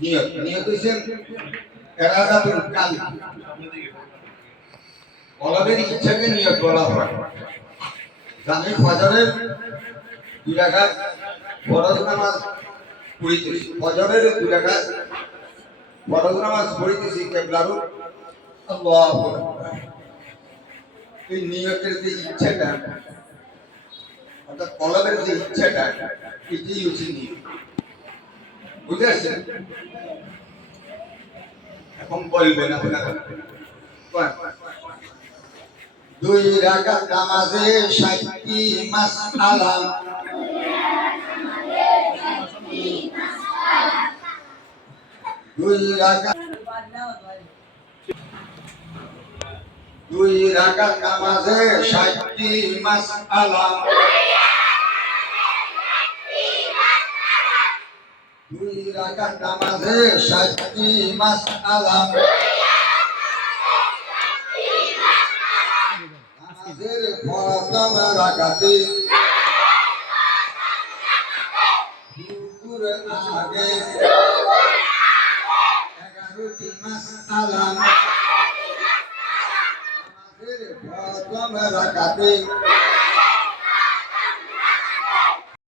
নিয়ত নিয়ত হইছে ইরাদাতুল কালব কলবের ইচ্ছাকে নিয়ত বলা হয় আমি ফজরের 2 রাকাত ফরজ নামাজ পড়িতেছি ফজরের 2 রাকাত ফরজ নামাজ পড়িতেছি কিবলার আল্লাহু আকবার এই নিয়তের যে ইচ্ছাটা অর্থাৎ কলবের যে ইচ্ছাটা এটাই হচ্ছে নিয়ত বুঝেছেন এখন বলবেন আপনারা 2 রাকাত নামাজে 60টি মাসআলা 2 রাকাত নামাজে 60টি মাসআলা 2 রাকাত নামাজে 60টি মাসআলা নামাজের প্রথম রাকাতে রুকুর আগে 11টি মাসআলা নামাজের প্রথম রাকাতে